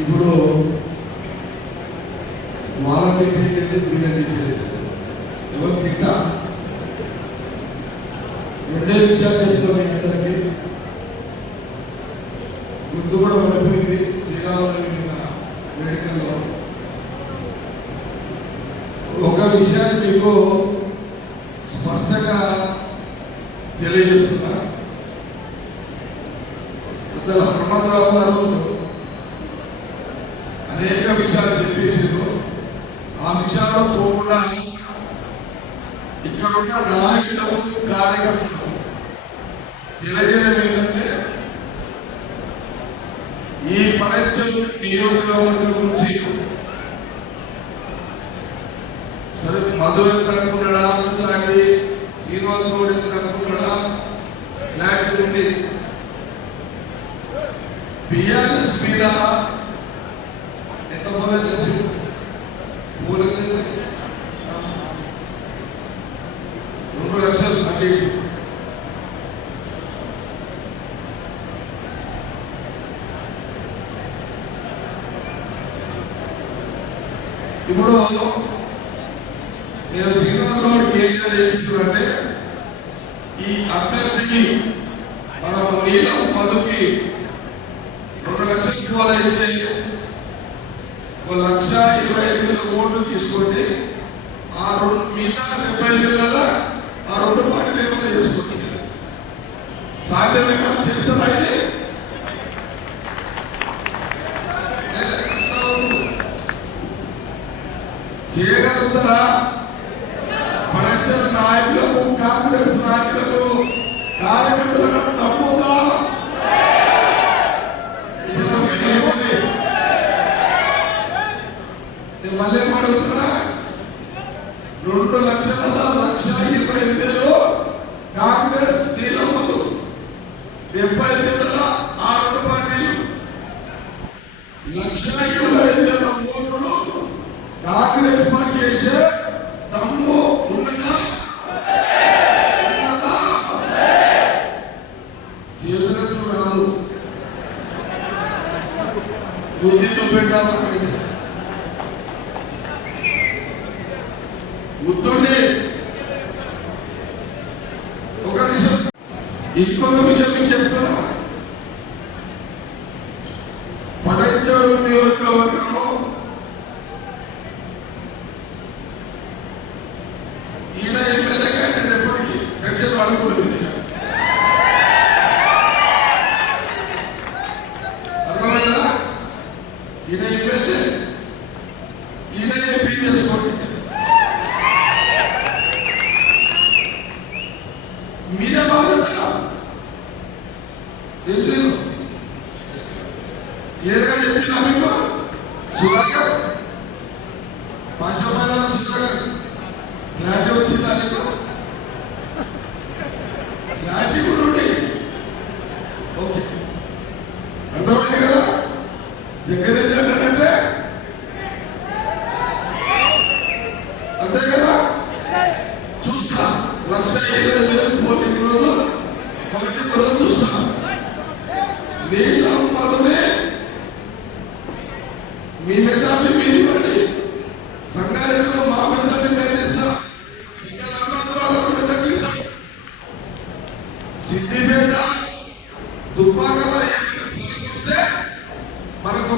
ఇప్పుడు వాళ్ళ తిట్టేది వీళ్ళ తిట్టేది ఎవరు తిట్ట? రెండే విషయాలు చెప్తాం మీ గుర్తు కూడా పడిపోయింది శ్రీరామ వేడుకల్లో. ఒక విషయాన్ని మీకు తెలియజేస్తున్నా పెద్దల హనుమంతరావు గారు అనేక విషయాలు చెప్పేసారు ఆ విషయాల్లో పోకుండా ఇక్కడ ఉన్న నాయకులకు కార్యకర్తలకు తెలియజేయడం ఏంటంటే ఈ పరీక్ష నియోజకవర్గం నుంచి సరే మధుర ఎంత అనుకున్నాడా శ్రీనివాస్ గౌడ్ ఎంత జరిగింది బిఆర్ఎస్ మీద ఎంత పోలేదు చేసి? పోలేదు రెండు లక్షలు అంటే ఇప్పుడు నేను శ్రీనివాస్ గౌడ్కి ఏం చేస్తున్నానంటే ఈ అభ్యర్థికి మనము నీలం పదుకి రెండు లక్షలు ఇవ్వాలైతే ఒక లక్ష ఇరవై ఐదు వేల కోట్లు తీసుకోండి. ఆ రెండు మిగతా డెబ్బై ఐదు వేల ఆ రెండు పాటలు ఏమైనా చేసుకోండి. సాధ్యమే కదా చేస్తారా ఇది? చేయగలుగుతారా? పడంచల నాయకులకు కాంగ్రెస్ నాయకులకు కార్యకర్తలకు నేను మళ్ళీ అడుగుతున్నా రెండు లక్షల లక్ష ఇరవై ఐదు వేలు కాంగ్రెస్ నీలమ్మదు డెబ్బై ఐదు వేల ఆ పార్టీలు లక్ష ఇరవై ఐదు వేల ఓట్లు కాంగ్రెస్ పార్టీ చేసే తమ్ము ఉండగా ఉన్నదా? చేతులకు రాదు బుద్ధి పెట్టాలి గుర్తుండి ఒక విషయం ఇంకొక విషయం మీకు చెప్తున్నా తెలుసు ఏదైనా చెప్పినా మీకు? సుధాకర్? భాషమైన సుధాకర్. క్లారిటీ వచ్చిందా నీకు క్లారిటీ కూడా ఓకే. అర్థమైంది కదా? దగ్గర అంతే కదా? చూస్తా. లక్ష ఇరవై వేలు రోజు ఒకటి రోజు మీ మెజార్టీ మీరు ఇవ్వండి సంఘానికి మా మెజార్టీ మేము ఇస్తాం. సిద్ధిపేట దుబ్బాకలో ఏమైనా ఫలం మనకు